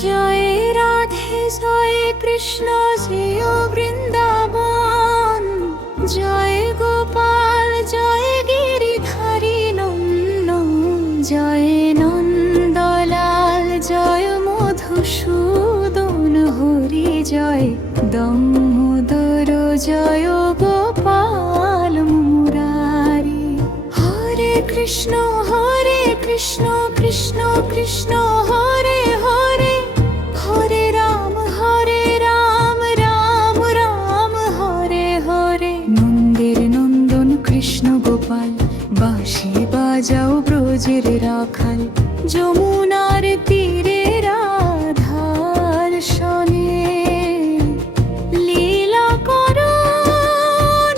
জয় রাধে জয় কৃষ্ণ জয় বৃন্দাবন, জয় গোপাল জয় গিরিধারী নন্দন, জয় নন্দলাল জয় মধুসূদন, হরি জয় দামোদর জয় গোপাল মুরারি। হরে কৃষ্ণ কৃষ্ণ কৃষ্ণ হরে হরে, হরে রাম রাম রাম হরে হরে। নন্দের নন্দন কৃষ্ণ গোপাল, বাঁশি বাজাও ব্রজের রাখাল, যমুনার তীরে রাধার সনে লীলা করো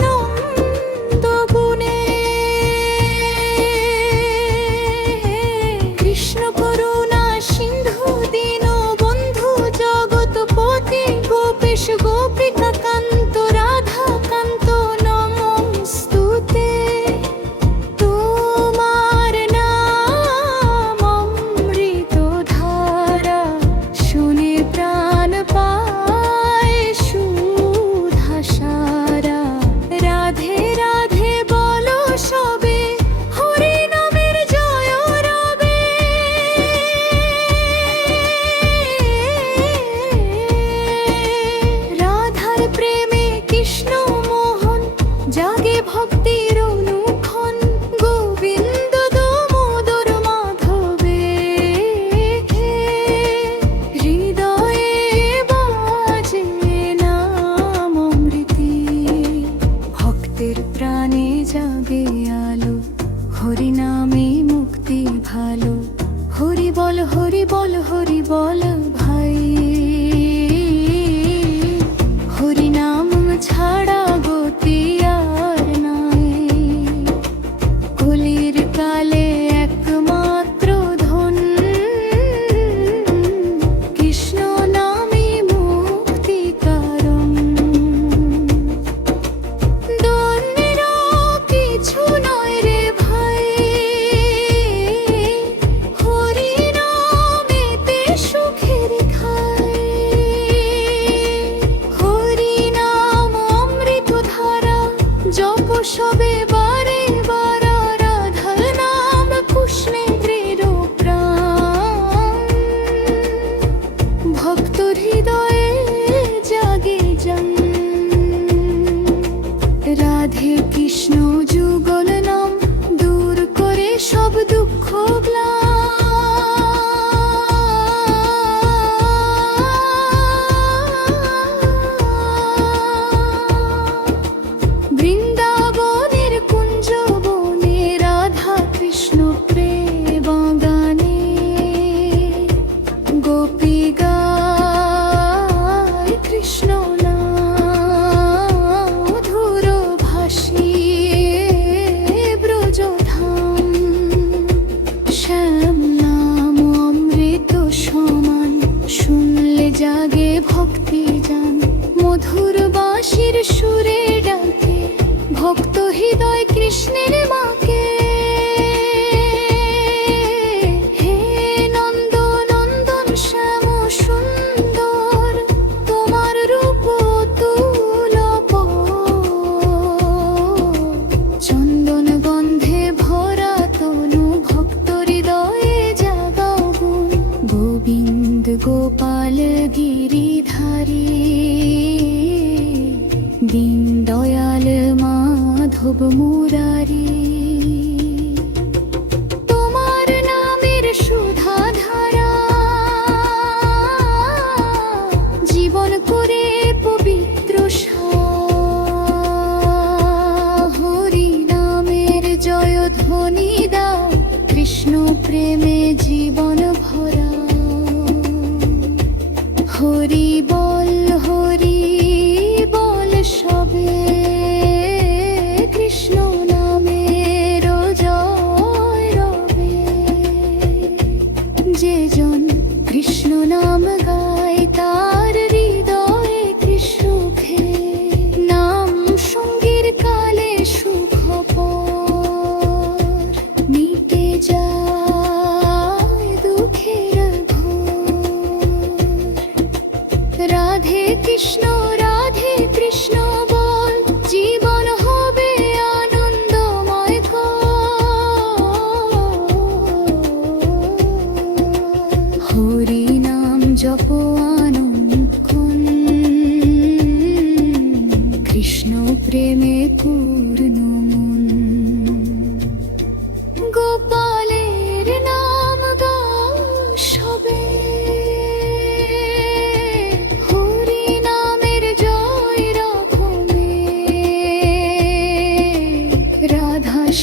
নন্দ গুণে। কৃষ্ণ করুণা সিন্ধু দীন বন্ধু জগৎপতি, গোপেশ গোপিকা কান্ত রাধা কান্ত নমস্তুতে। তোমার নাম অমৃত ধারা, শুনে প্রাণ পায় সুধা সারা। রাধে রাধে বলো সবে, হরি নামের জয় রবে। রাধার প্রেমে কৃষ্ণ মোহন, জাগে ভক্তির অনুক্ষণ, গোবিন্দ দামোদর মাধবে। হৃদয়ে বাজে নাম অমৃতি, ভক্তের প্রাণে জাগে আলো, হরি নামে মুক্তি ভালো। হরি বল হরি বল হরি বল ভাই, হরি নাম ছাড়া গতি আর নাই। কলির কালে একমাত্র ধন, কৃষ্ণ নামে মুক্তি কারণ। দন্যের কিছু নয় রে ভাই, হরি নামেতে সুখের খাই। হরি নাম অমৃত ধারা, জপ সবে বারে বারা। রাধা নাম কৃষ্ণের প্রাণ, ভক্ত হৃদয়ে জাগে জন। রাধে কৃষ্ণ যুগল নাম, দূর করে সব দুঃখ বৃন্দাবনের কুঞ্জ বনে, রাধা কৃষ্ণ প্রেম গানে। গোপী গায় কৃষ্ণ নাম, মধুর ভাসিয়ে ব্রজধাম। শ্যাম নাম অমৃত সমান, শুনলে জাগে ভক্তি জান। মধুর বাঁশির সুরে ডাকে, ভক্ত হৃদয় কৃষ্ণের মাকে। হে নন্দ নন্দন শ্যাম সুন্দর, তোমার রূপ তুলব। চন্দন গন্ধে ভরা তনু, ভক্ত হৃদয়ে জাগাও গুণ। গোবিন্দ গোপাল গিরিধারী, দীন দয়াল মাধব মুরারি। তোমার নামের সুধা ধারা, জীবন করে পবিত্র সার। হরি নামের জয় ধ্বনি দাও, কৃষ্ণ প্রেমে জীবন ভরা। হরি বল সবে, কৃষ্ণ নামের জয় রবে। যে জন কৃষ্ণ নাম গায়, তার হৃদয়ে সুখে। নাম সঙ্গীর কালে সুখ পর, মিটে যায় দুঃখের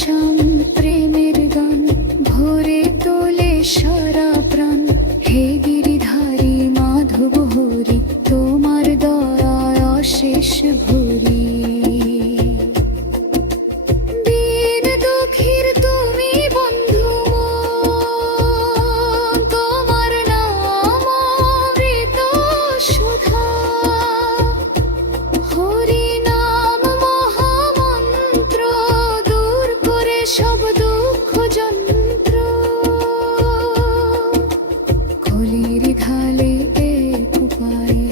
শ্যাম প্রেমের গান ভরে তোলে সারা প্রাণ। হে গিরিধারী মাধব হরি তোমার দয়ায় অশেষ ভরি। দীন দুঃখীর তুমি বন্ধু মন, তোমার নাম অমৃত সুধা। হরি নাম মহামন্ত্র দূর করে সব দুঃখ যন্ত্র। কলির ঢালে এক উপায়ে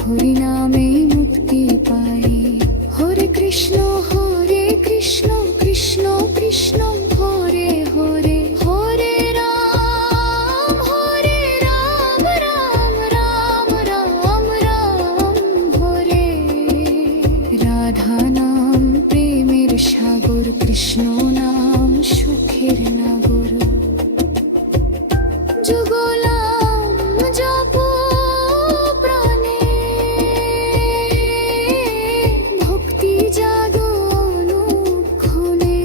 হরি নামে মুক্তি পাই। হরে কৃষ্ণ কৃষ্ণ কৃষ্ণ হরে হরে, হরে রাম রাম রাম রাম রাম হরে। রাধা নাম প্রেমের সাগর, কৃষ্ণ নাম সুখের নাগর। যুগলাম জপ প্রাণে, ভক্তি জাগো অনুক্ষণে।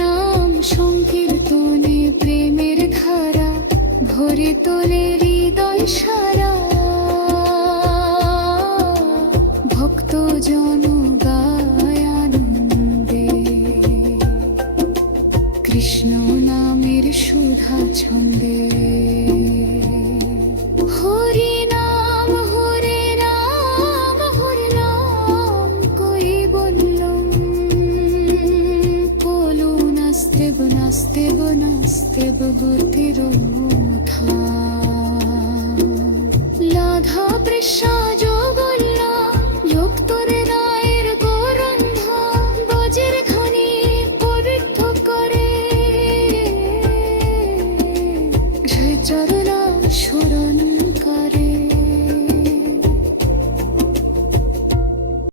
নাম সংকীর্তনে প্রেমের ধারা ভরে তোলে হৃদয় সারা। ভক্ত জন গায় আনন্দে, কৃষ্ণ নামের সুধা ছন্দে। হরি নাম হরে রাম কই বললাম। বলো নাস্তেব নাস্তেব নাস্তেব গতির থা। লাধা বৃষা যোগ